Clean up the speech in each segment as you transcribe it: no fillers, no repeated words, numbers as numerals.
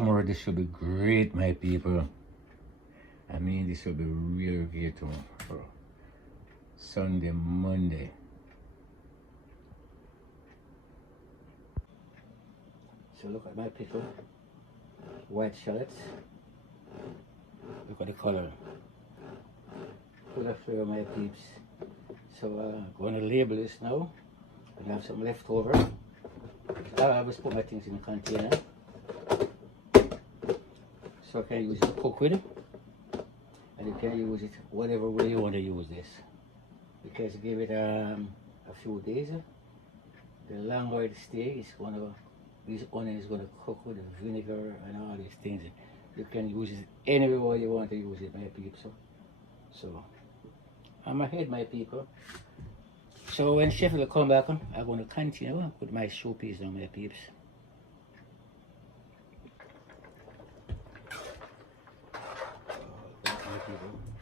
tomorrow this should be great, my people. I mean, this will be real great tomorrow for Sunday, Monday. So look at my pickle, white shallots. Look at the color. Full of flavor, my peeps. So I'm going to label this now. I have some left over. I always put my things in a container, so I can use it to cook with, and you can use it whatever way you want to use this, because give it a few days. The longer it stays, this onion is going to cook with the vinegar and all these things. You can use it anywhere you want to use it, my peeps. So I'm ahead, my people. So when chef will come back, I'm going to continue with my showpiece on my peeps.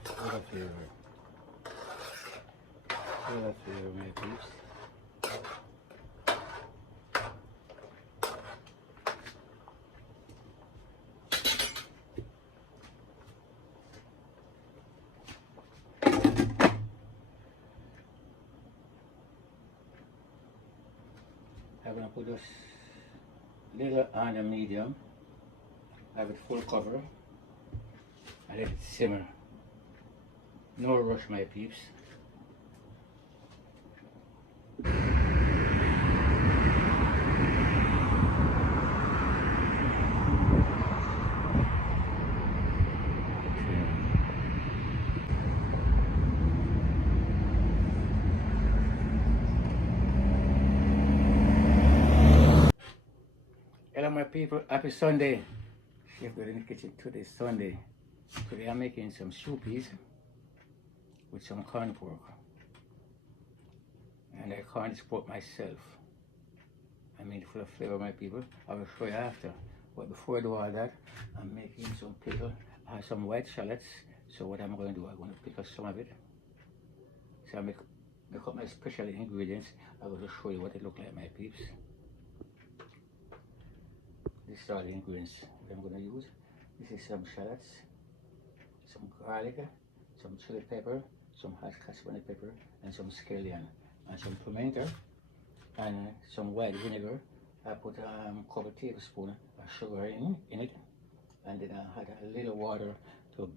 What a flavor. What a flavor, my peeps. I'm going to put this little on the medium, have it full cover, and let it simmer. No rush, my peeps. Hello my people, happy Sunday. Chef got in the kitchen today, Sunday. Today I'm making some soupies with some corn pork. And I can't support myself. I mean, full of flavor, my people. I will show you after. But before I do all that, I'm making some pickle. I have some white shallots. So what I'm going to do, I'm going to pickle some of it. So I make up my special ingredients. I'm going to show you what it looks like, my peeps. This is all the ingredients that I'm going to use. This is some shallots, some garlic, some chili pepper, some hot cascone pepper, and some scallion, and some pimento, and some white vinegar. I put a couple tablespoons of sugar in it, and then I had a little water to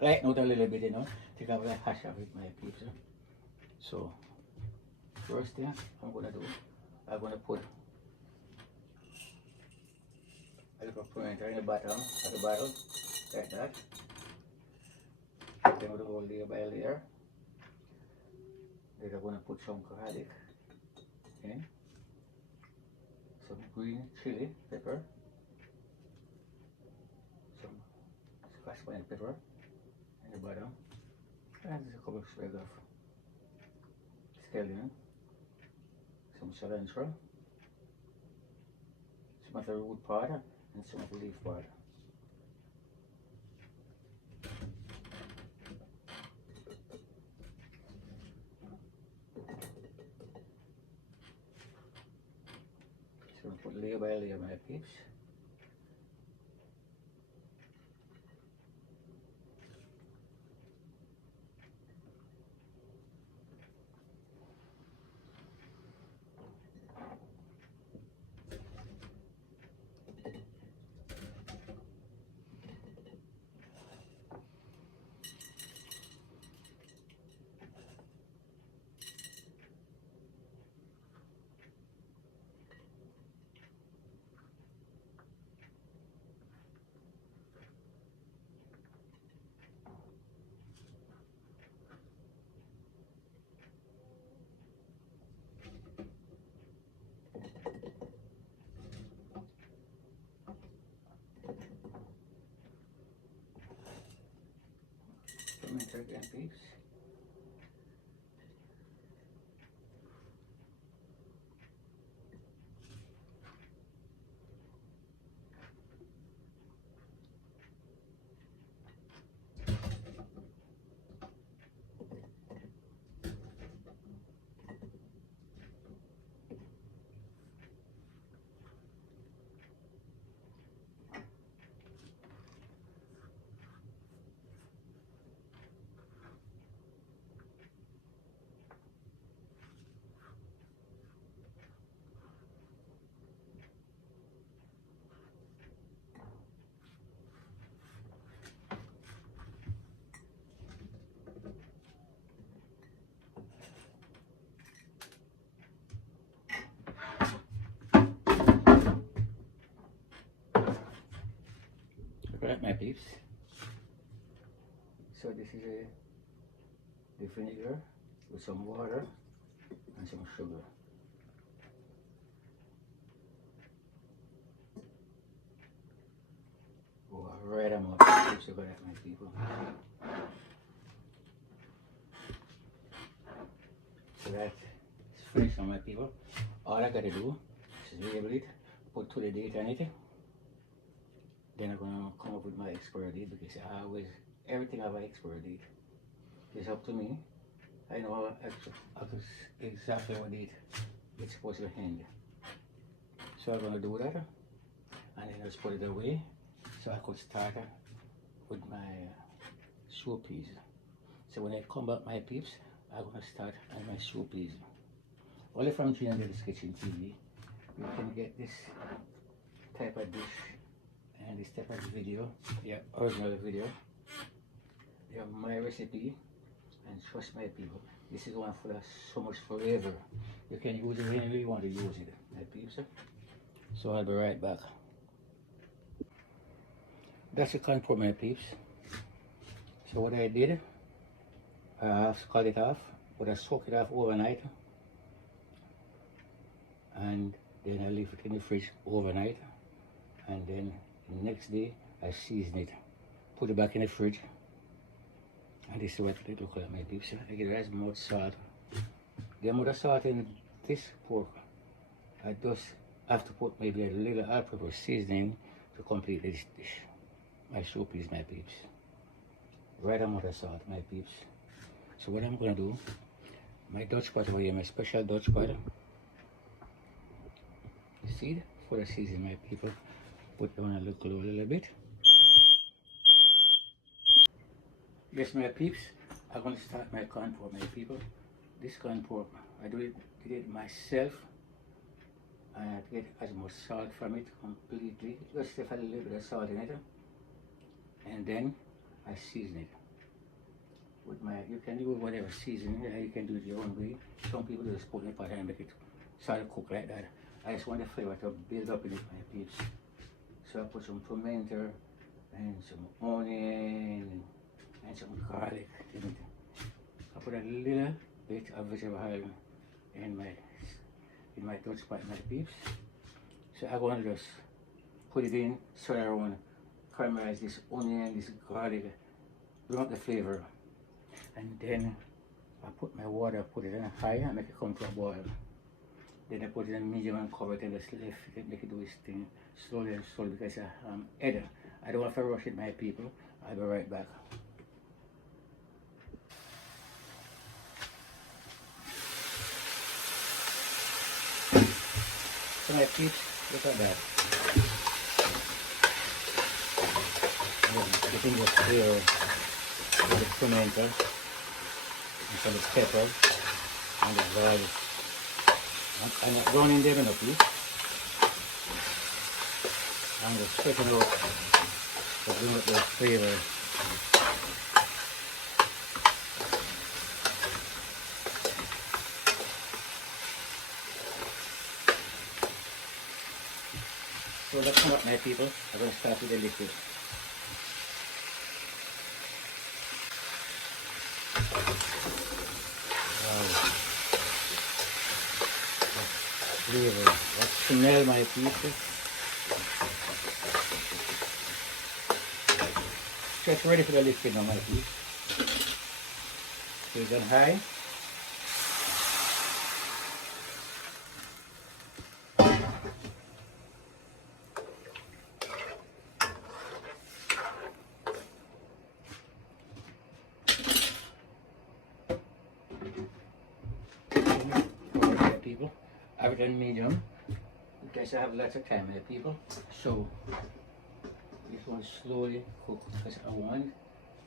lighten out a little bit, you know, to have a hash of it, my peeps. So, first thing I'm going to do, I'm going to put a little pimento in the bottom of the bottle, like that. Then we'll go layer by layer. Then I'm going to put some garlic in, some green chili pepper, some cascone pepper in the bottom, and a couple of sprigs of scallion, some cilantro, some of the root part, and some of the leaf part. So put layer by layer, my peeps. Pimento again, peeps. peeps. So this is the vinegar with some water and some sugar. Oh, right amount of sugar, that, my people. So that's finished now, my people. All I gotta do is label it, put to the date on it. Then I'm gonna come up with my expiry date, because I always, everything have an expiry date. It's up to me. I know exactly what date it's supposed to end. So I'm gonna do that, and then just put it away, so I could start with my soup peas. So when I come back, my peeps, I'm gonna start on my soup peas. Only from G&D's Kitchen TV, you can get this type of dish and this type of video, the original video. They have my recipe, and trust my people, this is one for so much flavor. You can use it whenever you want to use it, my peeps. So I'll be right back. That's the corn for my peeps. So what I did, I have cut it off, but I soak it off overnight, and then I leave it in the fridge overnight, and then the next day I season it, put it back in the fridge, and this is what it looks like, my peeps. I get as much salt. The amount of salt in this pork, I just have to put maybe a little all-purpose seasoning to complete this dish. My soup is, my peeps. Right amount of salt, my peeps. So what I'm gonna do, my Dutch pot over here, my special Dutch pot. See, for the season, my people. Put on a little bit. Yes, my peeps, I'm gonna start my corn pork, my people. This corn pork, I did it myself. And I get as much salt from it completely. Just a little bit of salt in it. And then I season it with my, you can use whatever seasoning, you can do it your own way. Some people just put it in the pot and make it start to cook like that. I just want the flavor to build up in it, my peeps. So I put some pimento and some onion and some garlic in it. I put a little bit of vegetable oil in my Dutch pot, my peeps. So I'm going to just put it in, stir around, caramelize this onion, this garlic, bring up the flavor. And then I put my water, put it in high and make it come to a boil. Then I put it in medium and cover it and just left it, make it do its thing slowly and slowly, because I'm editor. I don't want to rush it, my people. I'll be right back. So my peeps, look at that. I'm getting the flavor with the pimento and some of the pepper and the garlic. I'm not browning them enough, please. I'm just spreading out to bring up the flavor. So let's come up, my people. I'm going to start with the liquid. Wow. Flavor. What smell, my people. Just ready for the liquid now, my people. Put it on high. People, I have it on medium because I have lots of time, my people. So this one slowly cook, because I want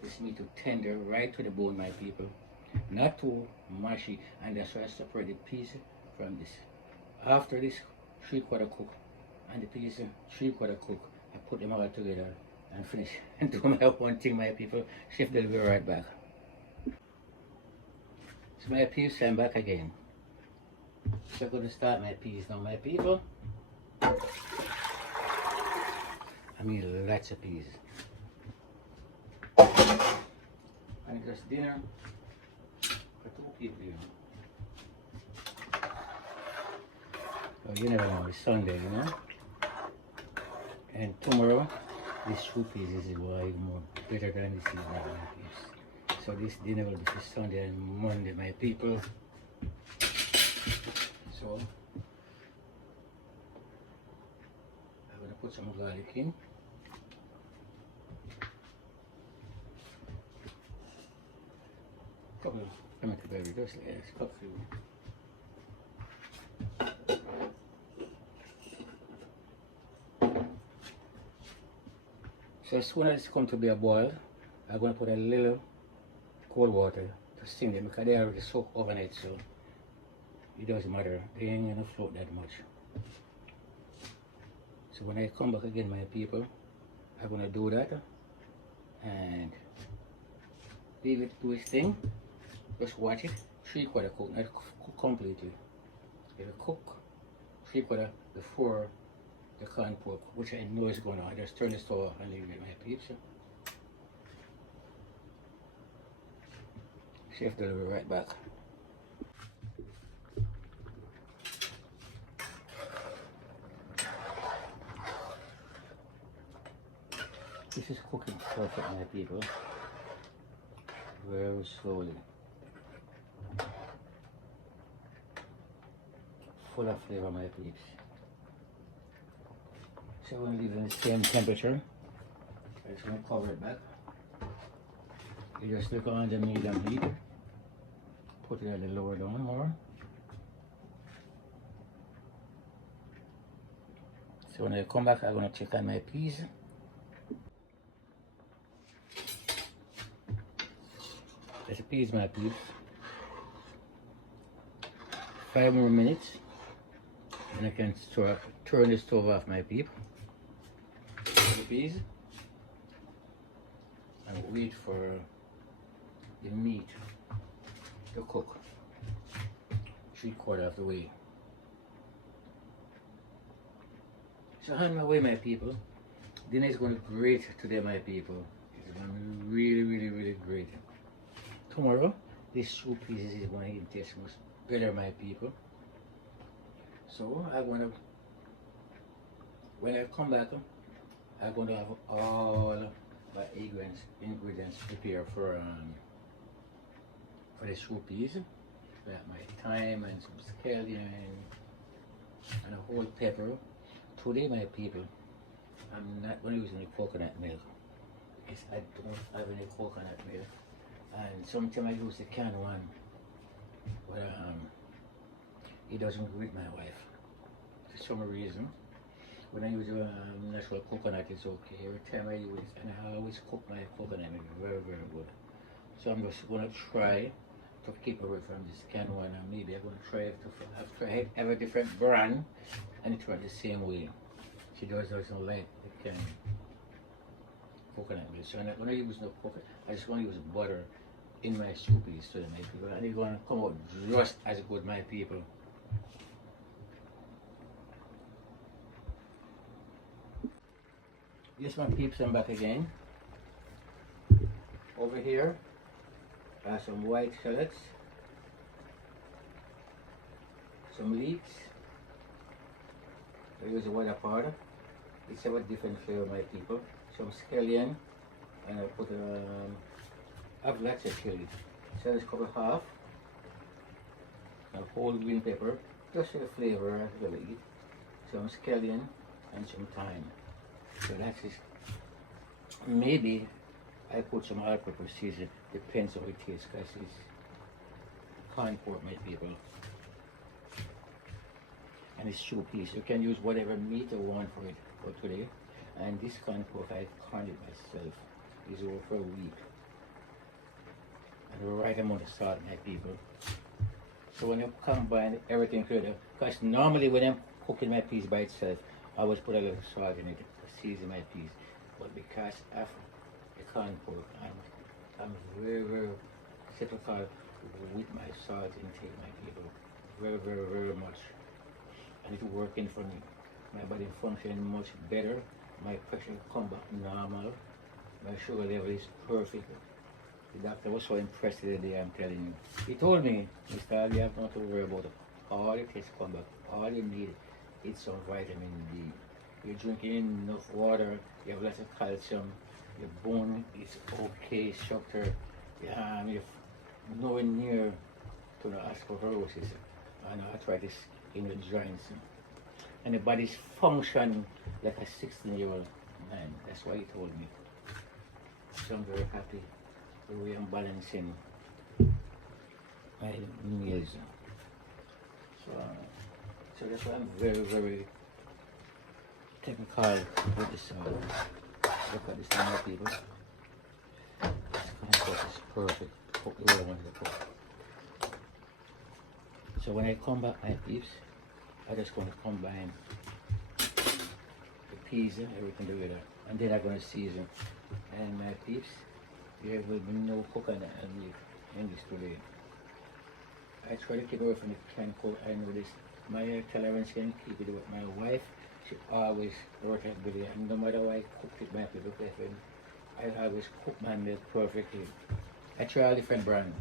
this meat to tender right to the bone, my people, not too mushy. And that's why I separate the piece from this. After this 3/4 cook and the piece 3/4 cook, I put them all together and finish and do my own thing, my people. Chef, they'll be right back. So my peas, I'm back again. So I'm going to start my peas now, my people. I mean lots of peas. just dinner for 2 people, you know. So you never know, it's Sunday, you know. And tomorrow, this soup is why more better than this evening, my peeps. So this dinner will be for Sunday and Monday, my people. So I'm gonna put some garlic in. Couple of tomato berry, just a cup few. So as soon as it's come to be a boil, I'm going to put a little cold water to sting them because they already soak overnight, so it doesn't matter. They ain't going to float that much. So when I come back again, my people, I'm going to do that and leave it to its thing. Just watch it. 3/4 cook, not cook completely. It'll cook 3/4 before the corn pork, which I know is going on. I just turn the stove off and leave it, my peeps. Chef will be right back. This is cooking perfect, my people. Very slowly. Full of flavor, my peeps. So I'm going to leave it in the same temperature. I'm just going to cover it back. You just look on the medium heat. Put it a little lower down more. So when I come back, I'm going to check on my peas. There's the peas, my peas. 5 more minutes. And I can turn the stove off, my peep. The peas. And wait for the meat to cook 3/4 of the way. So on my way, my people. Dinner is going to be great today, my people. It's going to be really, really, really great. Tomorrow, this soup is going to taste much better, my people. So I'm going to, when I come back, I'm going to have all my ingredients prepared for the soup peas. Like my thyme and some scallion and a whole pepper. Today, my people, I'm not going to use any coconut milk because I don't have any coconut milk. And sometimes I use the canned one, but it doesn't agree with my wife. For some reason, when I use natural coconut, it's okay. Every time I use it, and I always cook my coconut very, very good. So I'm just going to try to keep away from this canned one, and maybe I'm going to try I've tried every different brand, and it works the same way. She doesn't like the canned coconut milk. So I'm not going to use no coconut. I just want to use butter in my soup peas to my people, and it's going to come out just as good, my people. Yes, my peeps, I'm back again. Over here, I have some white shallots, some leeks. I use a water powder. It's a different flavor, my people. Some scallion, and I put I've lots of chili. So I just cover half. A whole green pepper, just for the flavor as well. Some scallion and some thyme. So that's it. Maybe I put some all-purpose season. Depends how it tastes, guys. It's corn pork, my people. And it's soup peas. You can use whatever meat you want for it for today. And this corn pork I corned it myself. It's over for a week. And the right amount of salt, my people. So when you combine everything together, because normally when I'm cooking my peas by itself, I always put a little salt in it to season my peas. But because of the corn pork, I'm very, very typical with my salt intake, my people. Very, very, very much. And it's working for me. My body functioning much better. My pressure come back normal. My sugar level is perfect. The doctor was so impressed the day, I'm telling you. He told me, Mr. Ali, you have not to worry about it. All the tests come back. All you need is some vitamin D. You're drinking enough water, you have lots of calcium, your bone is okay, structure, you're nowhere near to the osteoporosis and arthritis in your joints. And the body's function like a 16-year-old man. That's why he told me. So I'm very happy the way I'm balancing my meals. So that's why I'm very, very technical with this. Look at this now, people. This compost is perfect. Cook the way I want it to cook. So when I come back, my peeps, I just going to combine the peas and everything together, and then I'm going to season. And my peeps, there will be no coconut milk in this today. I try to keep away from the canned coke. I know this. My tolerance can keep it with my wife. She always wrote that video, and no matter what I cook it, my people, I always cook my milk perfectly. I try a different brand,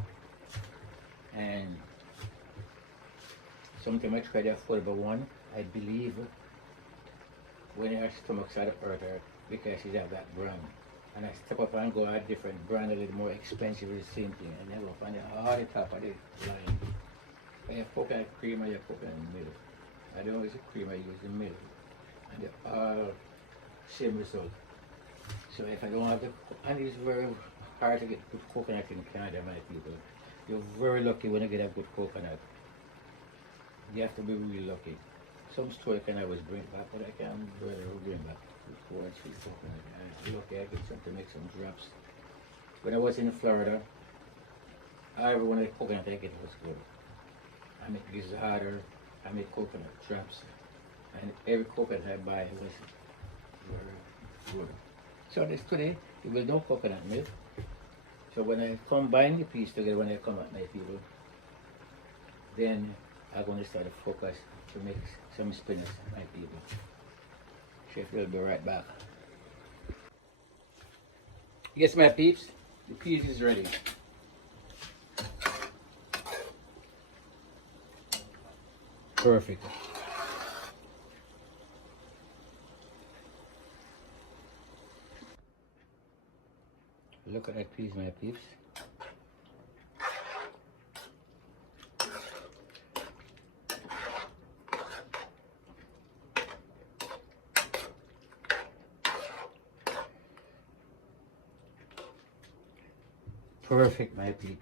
and sometimes I try the affordable one. I believe when our stomachs are hurter because she's have that brand. And I step up and go a different brand, a little more expensive, the same thing, and I go find it all the top of the line. I have coconut cream, I have coconut milk. I don't use the cream, I use the milk. And they're all same result. So if I don't have the, and it's very hard to get good coconut in Canada, my people. You're very lucky when you get a good coconut. You have to be really lucky. Some store can always bring back, but I can't really bring back 4 and 3 coconut. I'm lucky I get some to make some drops. When I was in Florida, every one of the coconut I get was good. I make gizzard, I make coconut drops, and every coconut I buy was very good. So this today, it will no coconut milk. So when I combine the piece together, when I come at my people, then I'm going to start to focus to make some spinach, my people. Chef will be right back. Yes, my peeps, the peas is ready. Perfect. Look at that peas, my peeps. Perfect, my people.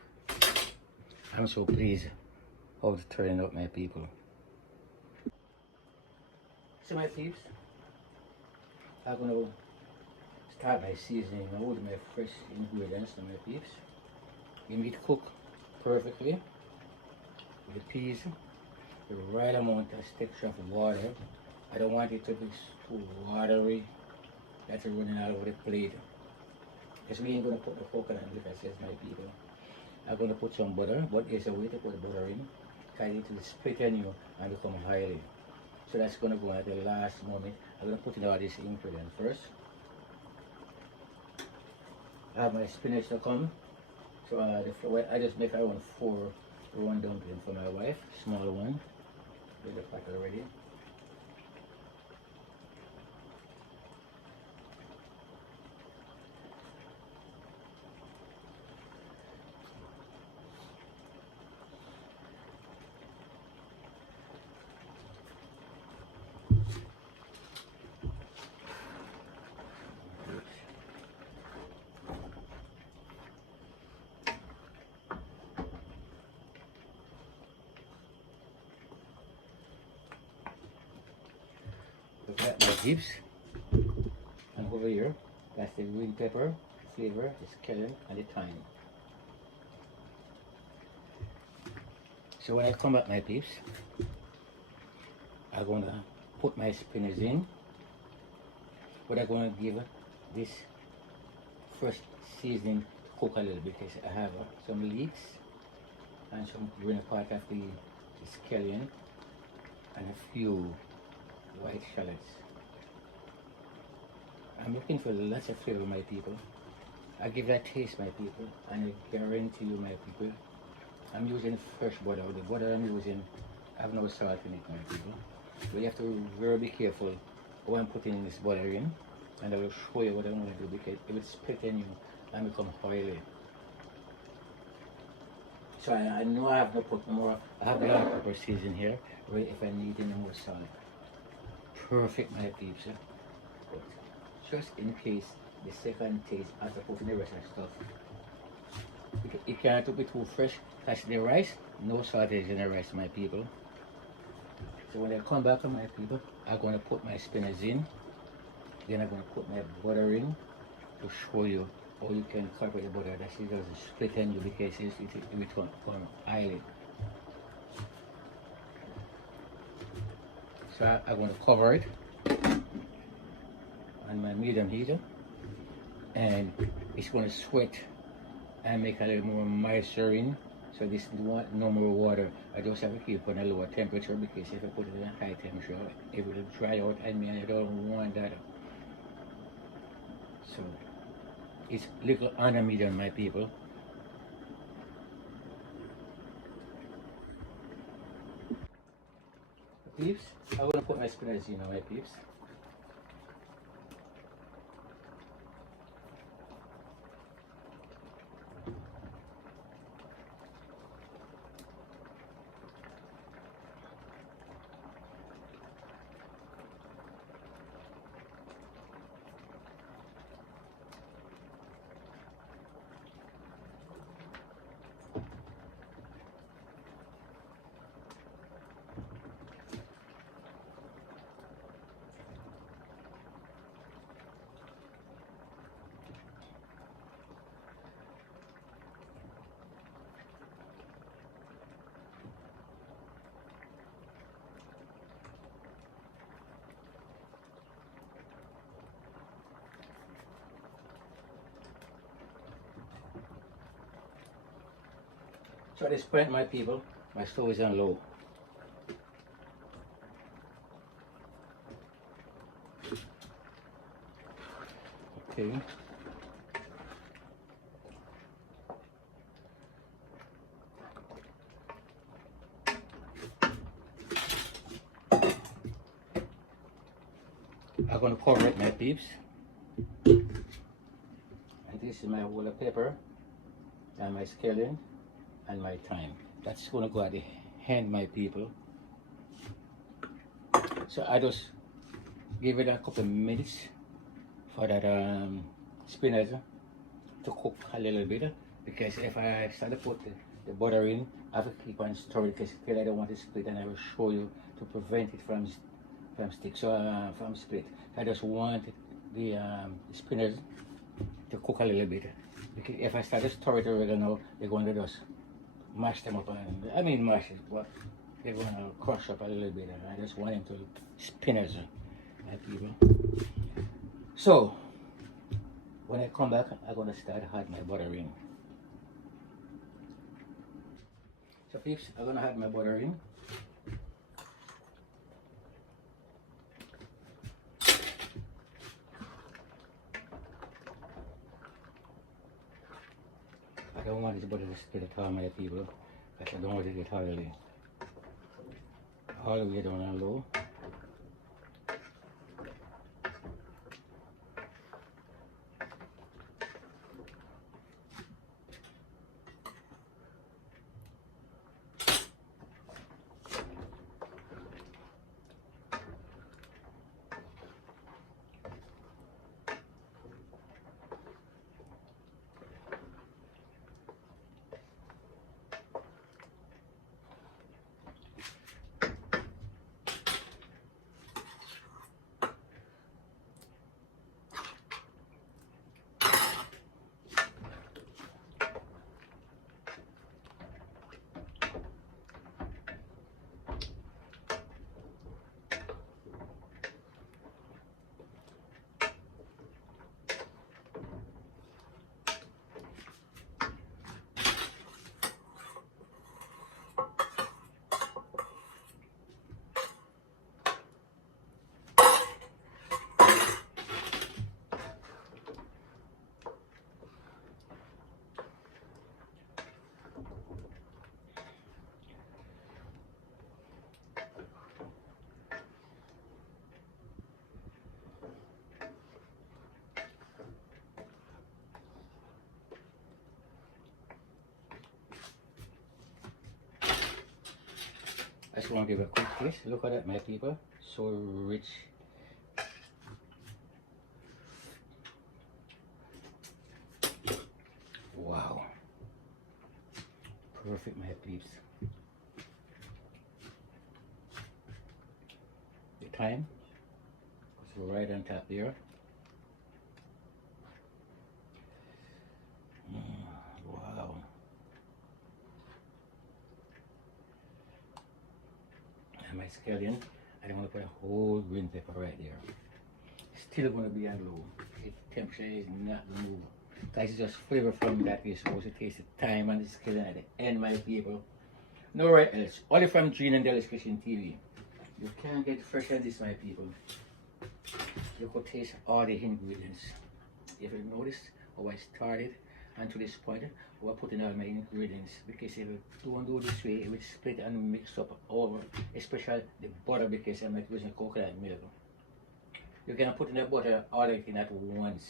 I'm so pleased how it's turning out, my people. So my peeps, I'm gonna start my seasoning now with my fresh ingredients, my peeps. You need to cook perfectly with the peas, the right amount of texture of water. I don't want it to be too watery that's running all over the plate. Because we ain't gonna put the coconut in, like I says, my people. I'm gonna put some butter, but there's a way to put the butter in, because it will split on you and become highly. So that's gonna go at the last moment. I'm gonna put in all these ingredients first. I have my spinach to come. So the flour, I just make around 4 round dumplings for my wife, small one. With the pot already. Look at my peeps. And over here, that's the green pepper flavor, the scallion and the thyme. So when I come back, my peeps, I'm gonna put my spinach in, but I'm gonna give this first seasoning to cook a little bit because I have some leeks and some green part of the scallion and a few white shallots. I'm looking for lots of flavor, my people, I give that taste, my people, and I guarantee you, my people, I'm using fresh butter. The butter I'm using, I have no salt in it, my people. But you have to be very careful when putting this butter in, and I will show you what I'm going to do, because if it's split in you and become oily. So I know I have to put more, I have a lot of pepper seeds in here, right, if I need any more salt. Perfect, my peeps. But just in case, the second taste after putting the rest of the stuff. It cannot be too fresh. That's the rice, no saltage in the rice, my people. So when I come back, my people, I'm going to put my spinach in. Then I'm going to put my butter in to show you how you can cut with the butter. That it doesn't split in you, because it will become oily. So I'm going to cover it on my medium heater, and it's going to sweat and make a little more moisture in. So this no more water. I just have to keep on a lower temperature, because if I put it in a high temperature, it will dry out, and I don't want that. So it's little under medium, my people. Peeps, I'm going to put my spinach in, my peeps. So at this point, my people, my stove is on low. Okay. I'm going to cover it, my peeps. And this is my whole pepper and my scallion and my thyme. That's going to go at the end, my people. So I just give it a couple of minutes for that spinach to cook a little bit, because if I start to put the butter in, I have to keep on stirring, because I don't want it to split, and I will show you to prevent it from stick, so from split. I just want the spinach to cook a little bit, because if I start to stir it already now, they're going to just mash them up, and I mean mash it, but they're going to crush up a little bit, and I just want them to spinach, people. So when I come back, I'm going to start add my butter in. So peeps, I'm going to add my butter in. I don't want this butter to split at all, my people, because I don't want it to get oily. All the way down on low. want to give a quick taste. Look at that, my people. So rich. Wow. Perfect, my peeps. The thyme was right on top there. Wow. And my scallion, I don't want to put a whole green pepper right there. Still going to be on low. The temperature is not the move. Guys, it's just flavor from that you're supposed to taste the thyme and the scallion at the end, my people. Nowhere else. Only from Gene and Deli's Kitchen TV. You can't get fresh than this, my people. You could taste all the ingredients. If you noticed how I started and to this point, we're putting all my ingredients, because if you don't do this way, it will split and mix up over, especially the butter, because I'm using coconut milk. You can put in the butter all the thing at once,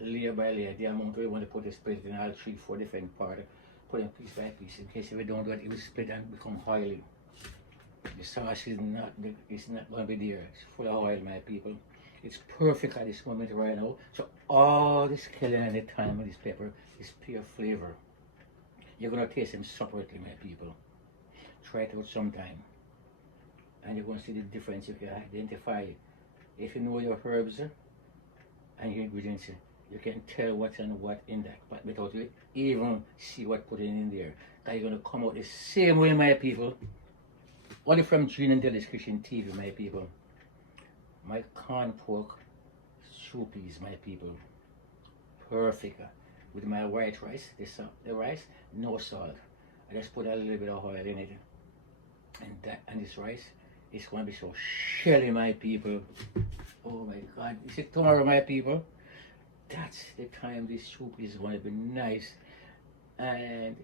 layer by layer. The amount we want to put is split in all 3-4 different parts, put in piece by piece, in case if we don't do it, it will split and become oily. The sauce is not going to be there. It's full of oil, my people. It's perfect at this moment right now. So all this scallion and the thyme and this pepper is pure flavor. You're going to taste them separately, my people. Try it out sometime. And you're going to see the difference. You can identify. If you know your herbs and your ingredients, you can tell what's and what in that pot without you even see what put in there. Because you're going to come out the same way, my people. Only from Gene and Deli's Kitchen TV, my people. My corn pork soupies, my people. Perfect. With my white rice, the rice, no salt. I just put a little bit of oil in it. And this rice is going to be so shelly, my people. Oh my God. Is it tomorrow, my people? That's the time this soup is going to be nice. And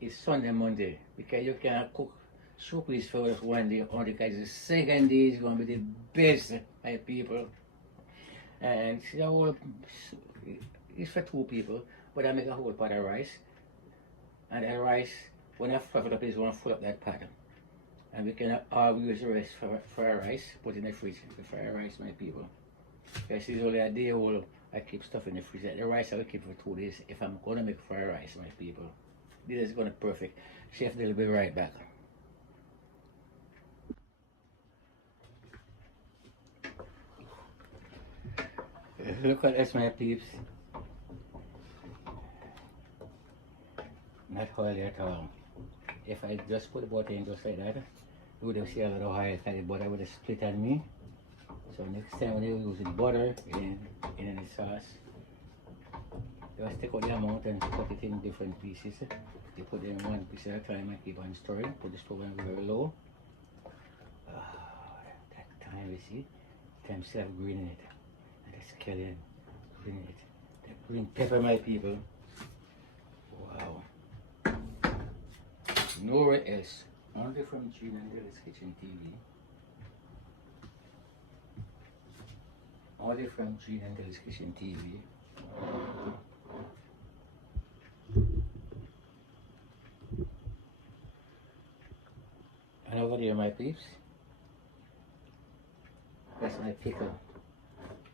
it's Sunday, Monday, because you can cook soup is for us one day only, because the second day is going to be the best, my people. And the whole, it's for 2 people, but I make a whole pot of rice. And the rice, when I fluff it up, it's going to fill up that pot. And we can always use the rest for our rice, put in the fridge for our rice, my people. Because it's only a day old, I keep stuff in the fridge. The rice I will keep for 2 days if I'm going to make fried rice, my people. This is going to be perfect. Chef, they'll be right back. Look at this, my peeps. Not oily at all. If I just put the butter in just like that, you would have seen a lot of oil, because the butter would have split on me. So next time when you use the butter in the sauce, just take out the amount and cut it in different pieces. You put them one piece at a time and keep on stirring. Put the stove on very low. That time, you see, time still have green in it. Scallion, green it. The green pepper, my people. Wow. Nowhere else. Only from Gene and Deli's Kitchen TV. Only from Gene and Deli's Kitchen TV. And over there, my peeps. That's my pickle.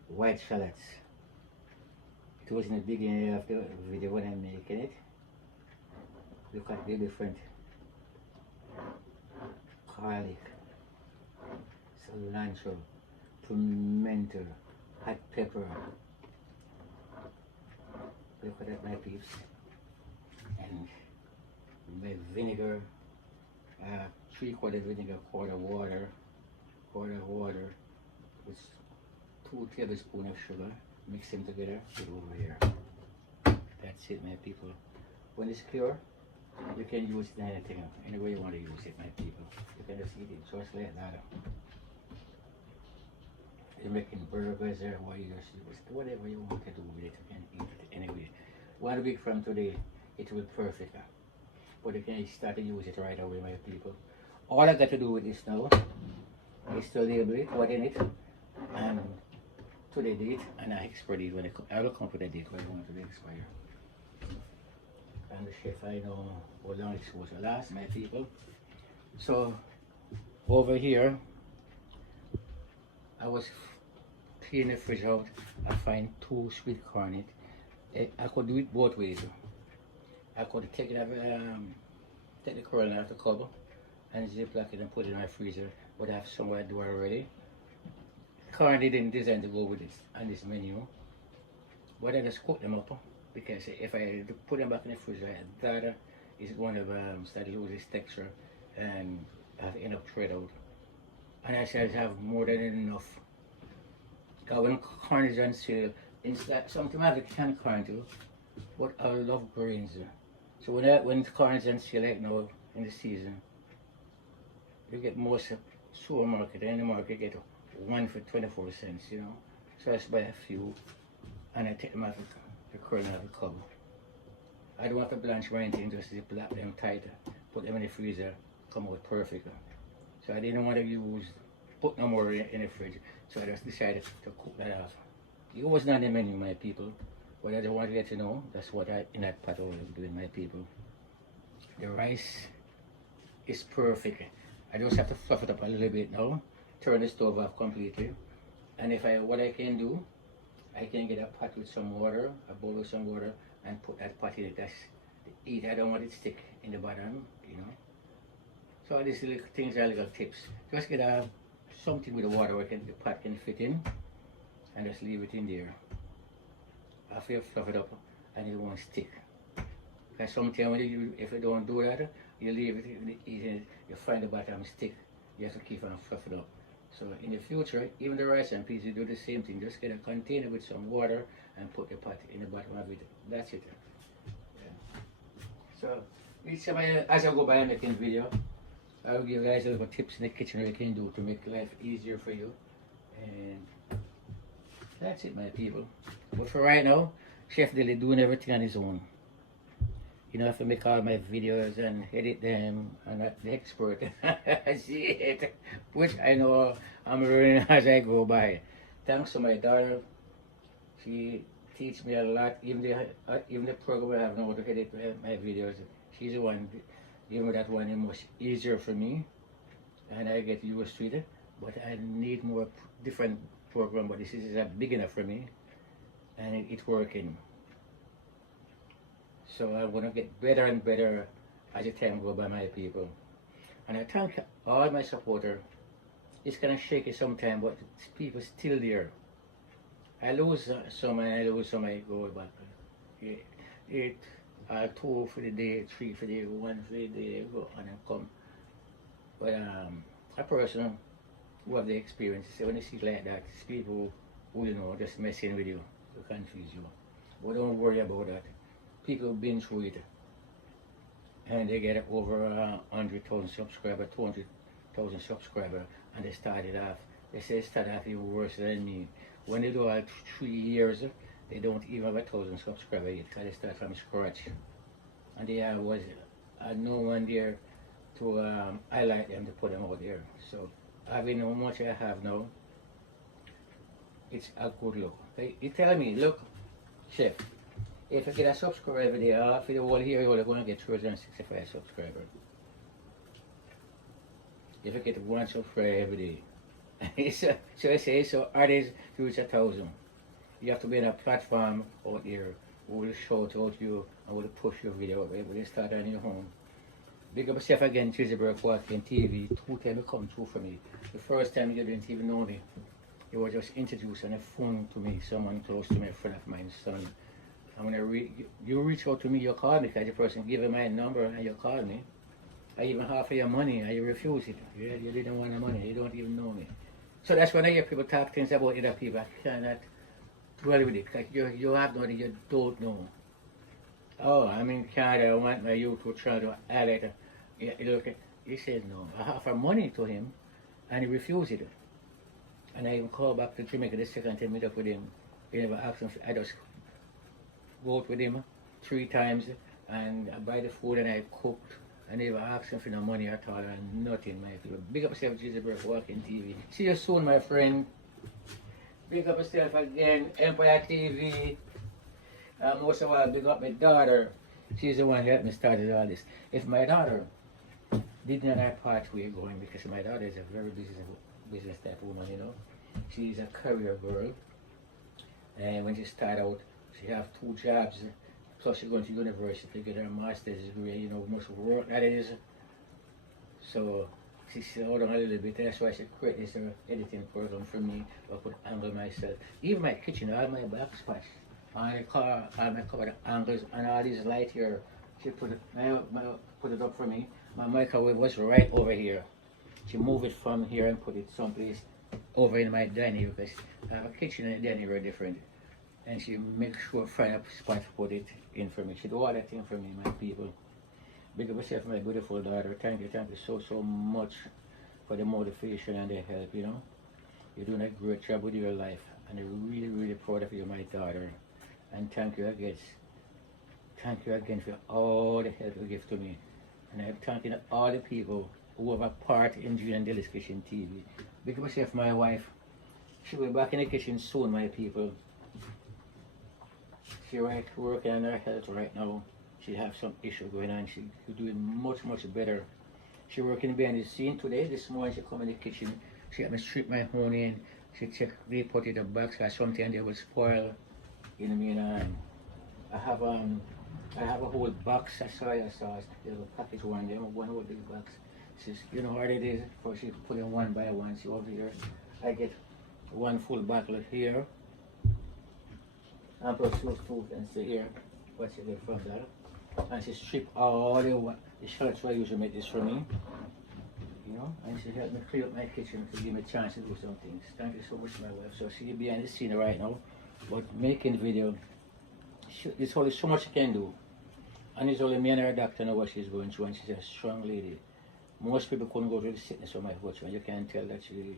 White shallots. It was in the beginning of the video when I'm making it. Look at the different garlic, cilantro, pimento, hot pepper. Look at that, my peeps. And my vinegar, 3/4 vinegar, quarter water, with 2 tablespoons of sugar. Mix them together, put it over here. That's it, my people. When it's pure, you can use it in anything, any way you want to use it, my people. You can just eat it just like that. You're making burgers or what, you just use it. Whatever you want to do with it, you can eat it anyway. 1 week from today, it will be perfect. But you can start to use it right away, my people. All I got to do with this now is to label it, what in it, and to the date, and I expire it when I will come to the date when I want to expire. And the chef, I know how long it's supposed to last, my people. So over here, I was cleaning the fridge out. I find 2 sweet corn in it. I could do it both ways. I could take it, take the corn out of the cover and ziplock it and put it in my freezer. But I have somewhere to do already. Corn didn't design to go with this on this menu. But I just cook them up because if I put them back in the freezer, that is going to start to lose its texture and have to end up thread out. And I said I have more than enough. Because when corn is on sale, instead sometimes I have a canned corn too, but I love grains. So when corn is on sale like now in the season, you get most supermarket and in the market get one for 24 cents, you know. So I just buy a few and I take them out of the corn out of the cob. I don't have to blanch or anything, just ziplock them tight, put them in the freezer, come out perfect. So I didn't want to put no more in the fridge, so I just decided to cook that off. It was not the menu, my people, but I just want to let you know that's what in that pot I was doing, my people. The rice is perfect. I just have to fluff it up a little bit now, turn the stove off completely, and what I can do, I can get a pot with some water, a bowl with some water, and put that pot in it. That's the eat. I don't want it stick in the bottom, you know. So all these little things are little tips. Just get something with the water where the pot can fit in, and just leave it in there. After you fluff it up, and it won't stick. Because sometimes if you don't do that, you leave it, you find the bottom stick. You have to keep on fluff it up. So in the future, even the rice and peas, you do the same thing. Just get a container with some water and put the pot in the bottom of it. That's it. Yeah. So as I go by making video, I'll give you guys a little tips in the kitchen what you can do to make life easier for you. And that's it, my people. But for right now, Chef Dilly doing everything on his own. You know, I have to make all my videos and edit them. I'm not the expert. See it, which I know I'm learning as I go by. Thanks to my daughter, she teaches me a lot. Even the program I have now to edit my videos, she's the one giving me that one much easier for me, and I get used to it. But I need more different program. But this is big enough for me, and it's working. So I'm going to get better and better as the time goes by, my people. And I thank all my supporters. It's kind of shaky sometimes, but people still there. I lose some and I lose some, I go back. 2 for the day, 3 for the day, 1 for the day, go on and come. But a person who have the experience, when you see it like that, it's people who, you know, just messing with you to confuse you. But don't worry about that. People been through it, and they get over 100,000 subscribers, 200,000 subscribers, and they started off. They say started off even worse than me. When they do 3 years, they don't even have 1,000 subscribers yet, because they start from scratch. And there was no one there to highlight them, to put them out there. So having how much I have now, it's a good look. You tell me, look, Chef, if I get a subscriber every day, for the whole year, you're going to get 265 subscribers. If I get 1 subscriber every day. So I say, so artists reach 1,000. You have to be in a platform out there who will shout out you and will push your video out. When you start on your home. Big up yourself again, Cheeseburg Walking TV. 2 times you come through for me. The first time you didn't even know me. You were just introduced on the phone to me, someone close to me, a friend of mine, son. And when you reach out to me, you call me, because the person gave you my number and you call me. I even offer your money and you refuse it. You didn't want the money, you don't even know me. So that's when I hear people talk things about other people. I cannot dwell with it, because you have no, you don't know. Oh, I'm in Canada, I want my YouTube channel to highlight. Look, he said no. I offer money to him and he refused it. And I even called back to Jamaica the second time I meet up with him. He never asked him, I just go out with him 3 times and I buy the food and I cooked. I never asked him for no money at all and nothing, my people. Big up yourself, Cheeseburg Walking TV. See you soon, my friend. Big up yourself again, Empire TV. Most of all, big up my daughter. She's the one who helped me start all this. If my daughter did not have pathway going because my daughter is a very business type of woman, you know. She's a career girl, and when she started out, she have 2 jobs, plus she's going to university to get her master's degree, you know, much work that is. So she slowed down a little bit, that's why she created this editing program for me. I could angle myself. Even my kitchen, all my backsplash, all the car, all my cover, the angles, and all these light here. She put it up for me. My microwave was right over here. She moved it from here and put it someplace over in my dining room because I have a kitchen and a dining room different. And she makes sure find a spot to put it in for me. She do all that thing for me, my people. Big up yourself, my beautiful daughter. Thank you so much for the motivation and the help, you know. You're doing a great job with your life, and I'm really proud of you, my daughter. And thank you again. Thank you again for all the help you give to me. And I'm thanking all the people who have a part in June and Deli's Kitchen TV. Big up yourself, my wife. She'll be back in the kitchen soon, my people. She's working on her health right now. She have some issue going on. She's doing much better. She working behind the scene today. This morning she come in the kitchen. She had me strip my onion. She check they put it in the box or something and they will spoil. You know what I mean? I have a whole box of soya sauce. There's a package one there, one whole big box. She says, you know what it is? For she put in one by one. See over here. I get one full bottle here. And plus two and see here what she get from that. And she stripped all the shallots I usually make this for me. You know, and she helped me clear up my kitchen to give me a chance to do some things. Thank you so much, my wife. So she's behind the scene right now, but making video, there's only so much she can do. And it's only me and her doctor know what she's going through, and she's a strong lady. Most people couldn't go through the sickness of my watch, and you can tell that she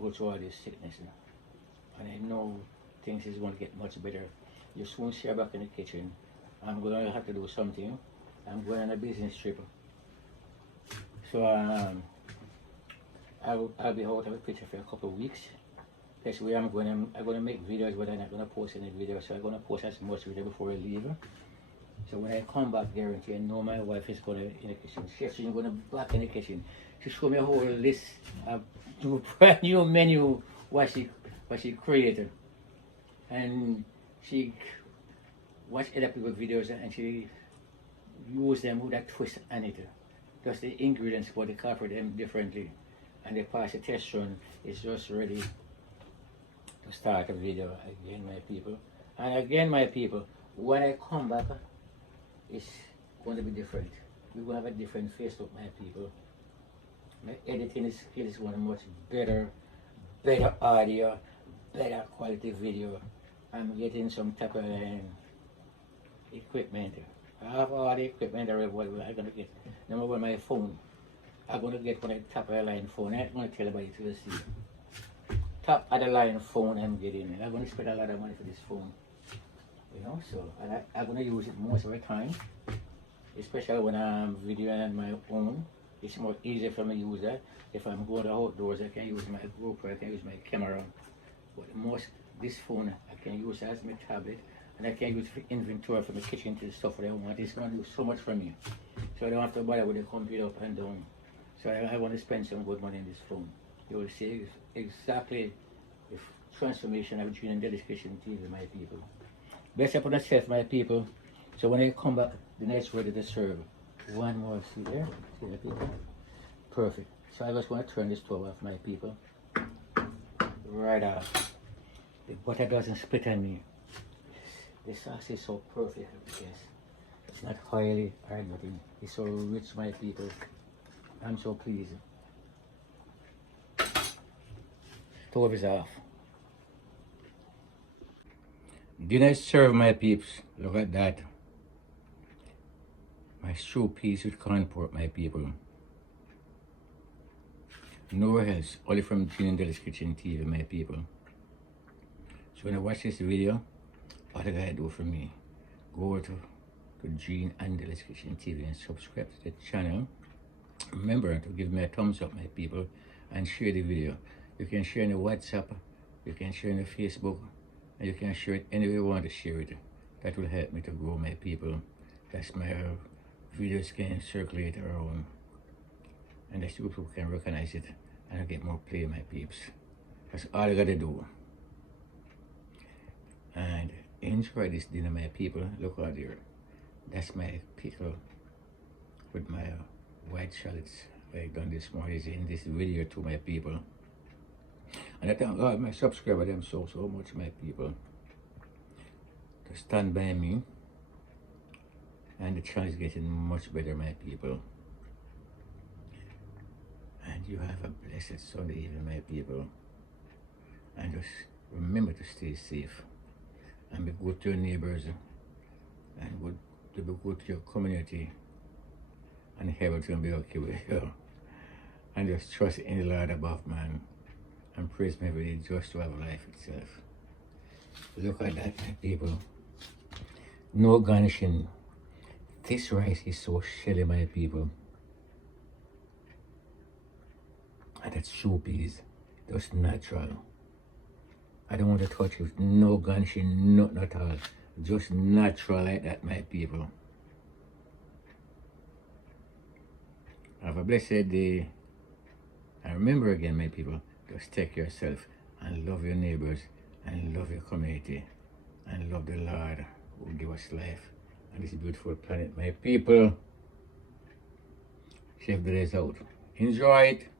goes through all this sickness. You know? And I know things is going to get much better. You soon see her back in the kitchen. I'm going to have to do something. I'm going on a business trip. So I'll be out of the picture for a couple of weeks. That's where I'm going to make videos, but I'm not going to post any videos. So I'm going to post as much video before I leave. So when I come back, guarantee I know my wife is going to in the kitchen. She's going to be back in the kitchen. She showed me a whole list of brand new menu what she created. And she watch other people's videos and she use them with that twist on it. Just the ingredients, but they cover them differently. And they pass the test run, it's just ready to start a video again, my people. And again, my people, when I come back, it's going to be different. We're going to have a different face look, my people. My editing skill is going to be much better audio, better quality video. I'm getting some type of equipment. I have all the equipment I'm going to get. Number one, my phone. I'm going to get one of the top of the line phone. I'm going to tell everybody to see. Top of the line phone I'm getting. I'm going to spend a lot of money for this phone. You know, so I'm going to use it most of the time. Especially when I'm videoing on my own. It's more easier for me to use that. If I'm going outdoors, I can use my GoPro, I can use my camera. But this phone, I can use as my tablet. And I can use inventory from the kitchen to the stuff that I want. It's going to do so much for me. So I don't have to bother with the computer up and down. So I want to spend some good money in this phone. You will see exactly the transformation of June and Deli's Kitchen TV, my people. Best upon yourself, my people. So when I come back, the next ready to serve. One more, see there? See there, people? Perfect. So I just want to turn this stove off, my people. Right off. The butter doesn't split on me. The sauce is so perfect, yes. It's not oily or anything. It's so rich, my people. I'm so pleased. Stove is off. Dinner is served, my peeps. Look at that. My stew peas with corn pork, my people. Nowhere else, only from June and Deli's Kitchen TV, my people. So when I watch this video, what you gotta do for me? Go to June and Deli's Kitchen TV and subscribe to the channel. Remember to give me a thumbs up, my people, and share the video. You can share in the WhatsApp, you can share in the Facebook, and you can share it anywhere you want to share it. That will help me to grow, my people. That's my videos can circulate around and that YouTube can recognize it and get more play, my peeps. That's all you gotta do. And enjoy this dinner, my people. Look out there. That's my pickle with my white shallots I done this morning in this video to my people. And I thank God my subscriber them so much, my people, to stand by me. And the channel is getting much better, my people. And you have a blessed Sunday evening, my people. And just remember to stay safe and be good to your neighbors and to be good to your community, and everything will be okay with you. And just trust in the Lord above, man, and praise me every day just to have life itself. Look at that, my people. No garnishing. This rice is so shelly, my people. And that soup is just natural. I don't want to touch it. No garnishing, nothing at all. Just natural like that, my people. Have a blessed day. And remember again, my people, just take yourself and love your neighbors and love your community and love the Lord who give us life on this beautiful planet, my people. Chef Dre is out. Enjoy it.